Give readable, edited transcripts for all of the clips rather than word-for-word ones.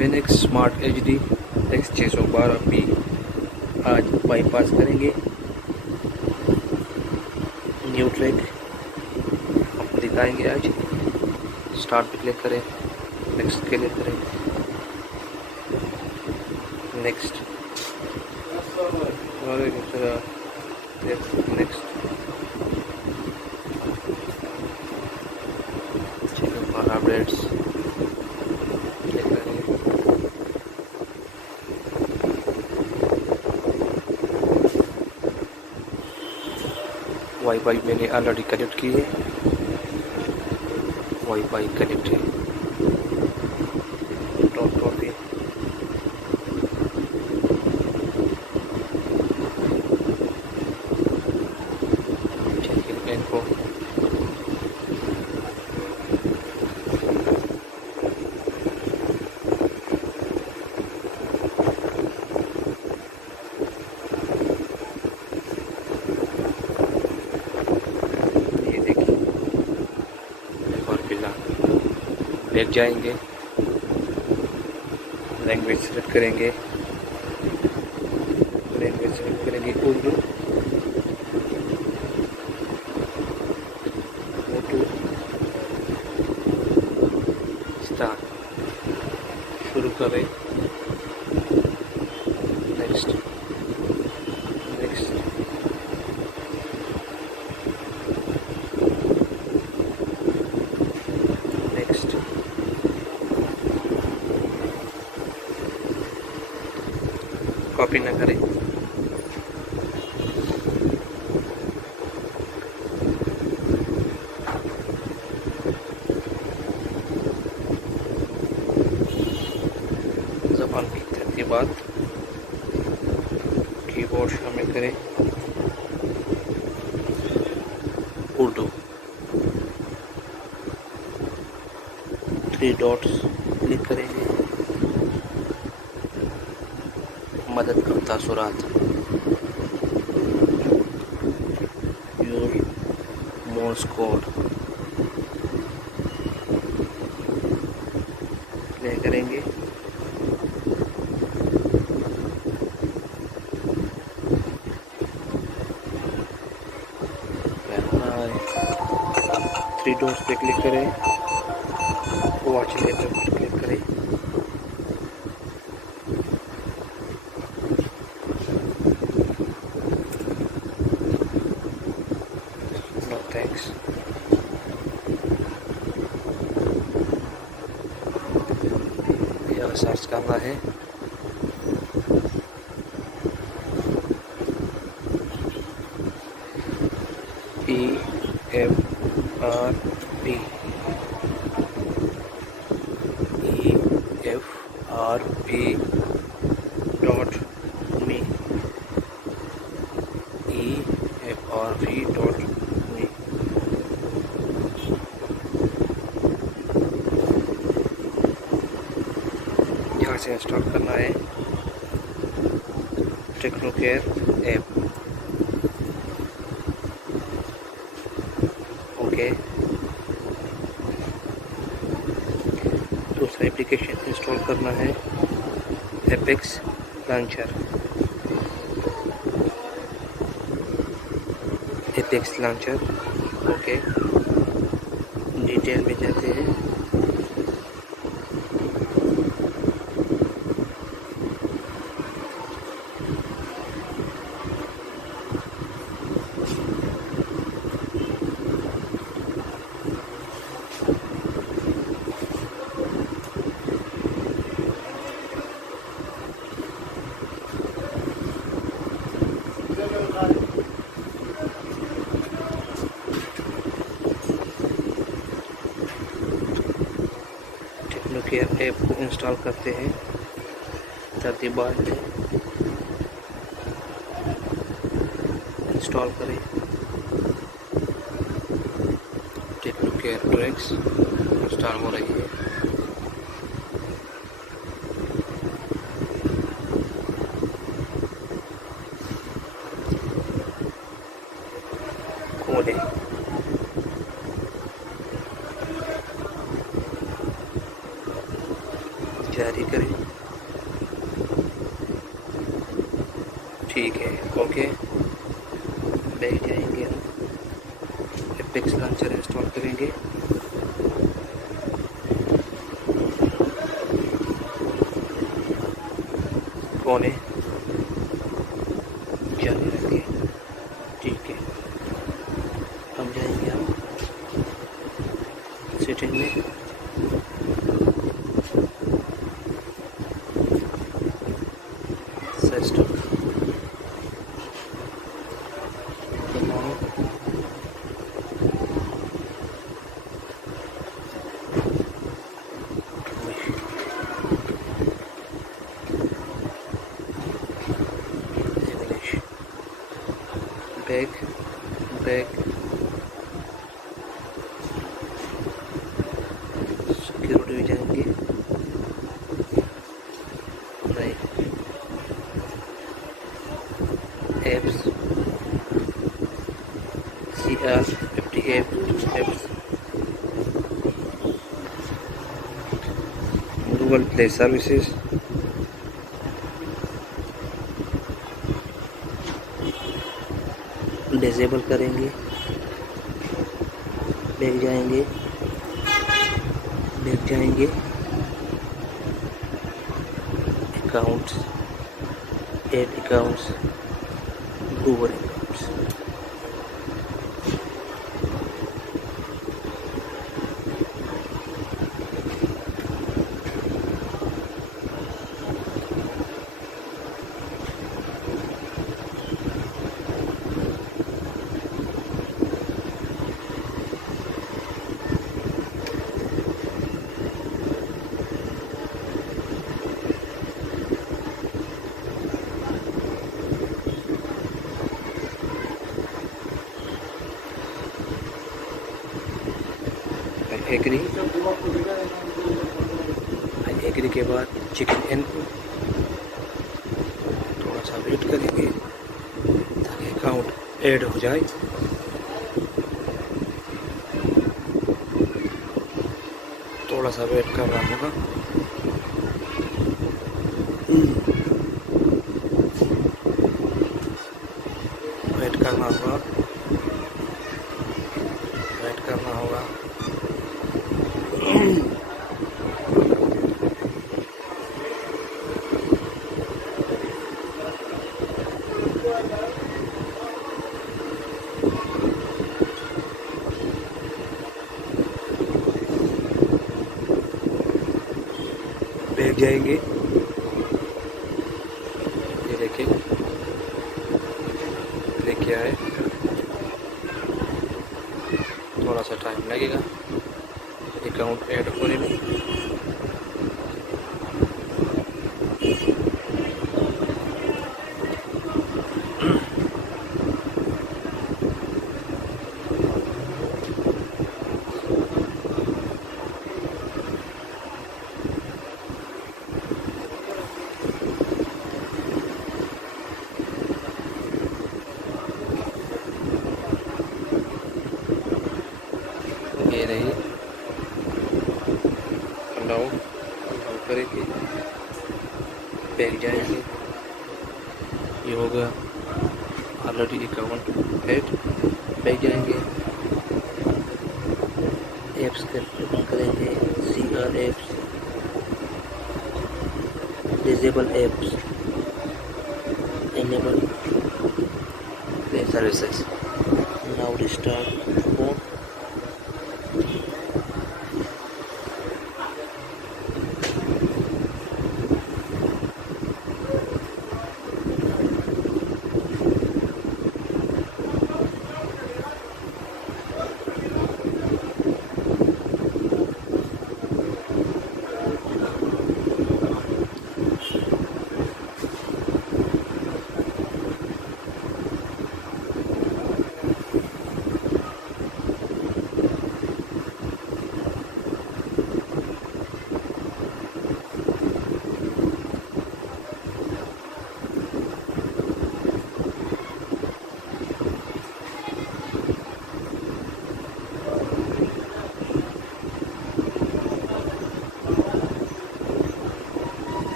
Infinix smart HD X612B आज bypass करेंगे। New track आपको दिखाएंगे आज। स्टार्ट पे क्लिक करें, नेक्स्ट क्लिक करें, next next check for updates click करेंगे। वाईफाई मैंने ऑलरेडी कनेक्ट की है, वाईफाई कनेक्ट है। टॉप पे इनको ये देखिए और बैक जाएंगे, लैंग्वेज सेलेक्ट करेंगे, उर्दू, स्टार्ट शुरू करें। नेक्स्ट नेक्स्ट नेक्स्ट कॉपी ना करें। ज़बान की तरतीबात कीबोर्ड शामिल करें। उर्दू 3 डॉट्स क्लिक करेंगे। मदद का तासुरात, योर मोर्स कोड प्ले करेंगे। थ्री डॉट्स पे क्लिक करें, वॉच लेटर पर क्लिक करें। No thanks. यह सर्च करना है EFRP EFRP.me EFRP.me यहाँ से इंस्टॉल करना है टेक्नोकेयर ऐप। ओके, दूसरा एप्लीकेशन इंस्टॉल करना है apex launcher. Apex launcher okay, detail में जाते हैं। टेक्नोकेयर ऐप को इंस्टॉल करते हैं। तरतीबात में इंस्टॉल करें टेक्नोकेयर ट्रैक्स। इंस्टॉल हो रही है। खोलें, जारी करें। ठीक है, ओके। बैक जाएंगे, हम एपेक्स लॉन्चर इंस्टॉल करेंगे। कोने जाने लगे। ठीक है, हम जाएंगे हम सेटिंग में, सिस्टम बैक बैक सिक्योरिटी में जाएंगे, नहीं apps CR50 apps Google play services, disable करेंगे। बैक जाएंगे, बैक जाएंगे, accounts, add accounts, Google accounts. Agree के बाद चिकन इनपुट, थोड़ा सा वेट करेंगे ताकि अकाउंट ऐड हो जाए। थोड़ा सा वेट करना होगा। वेट करना होगा, वेट करना होगा। बैग जाएंगे, ये देखिए लेके आए, थोड़ा सा टाइम लगेगा अकाउंट ऐड होने में। ये रही, अलाउ करेंगे, बैग जाएंगे, ये होगा ऑलरेडी अकाउंट ऐड। बैग जाएंगे, एप्स ओपन करेंगे, CR apps, disable apps, enable play services. Now restart phone.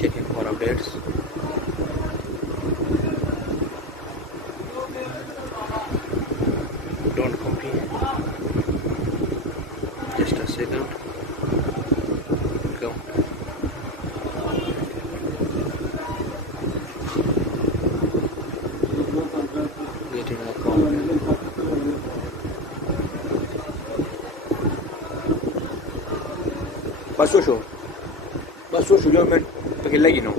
checking for updates. Don't copy. Just a second. Go. Getting account. Bas şu اليوم من بقول no.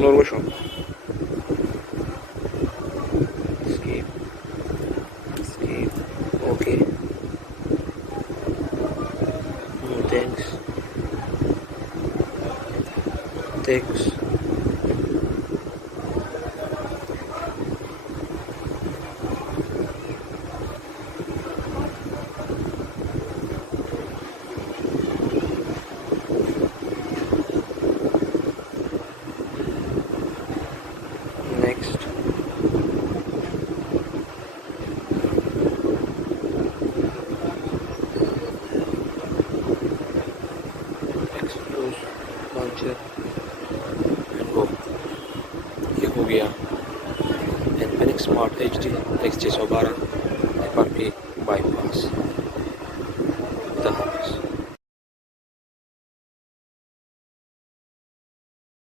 Lor وشو. Escape. Okay. No thanks. Next. Expose launcher and go. ये हो गया Infinix Smart HD X612 FRP bypass.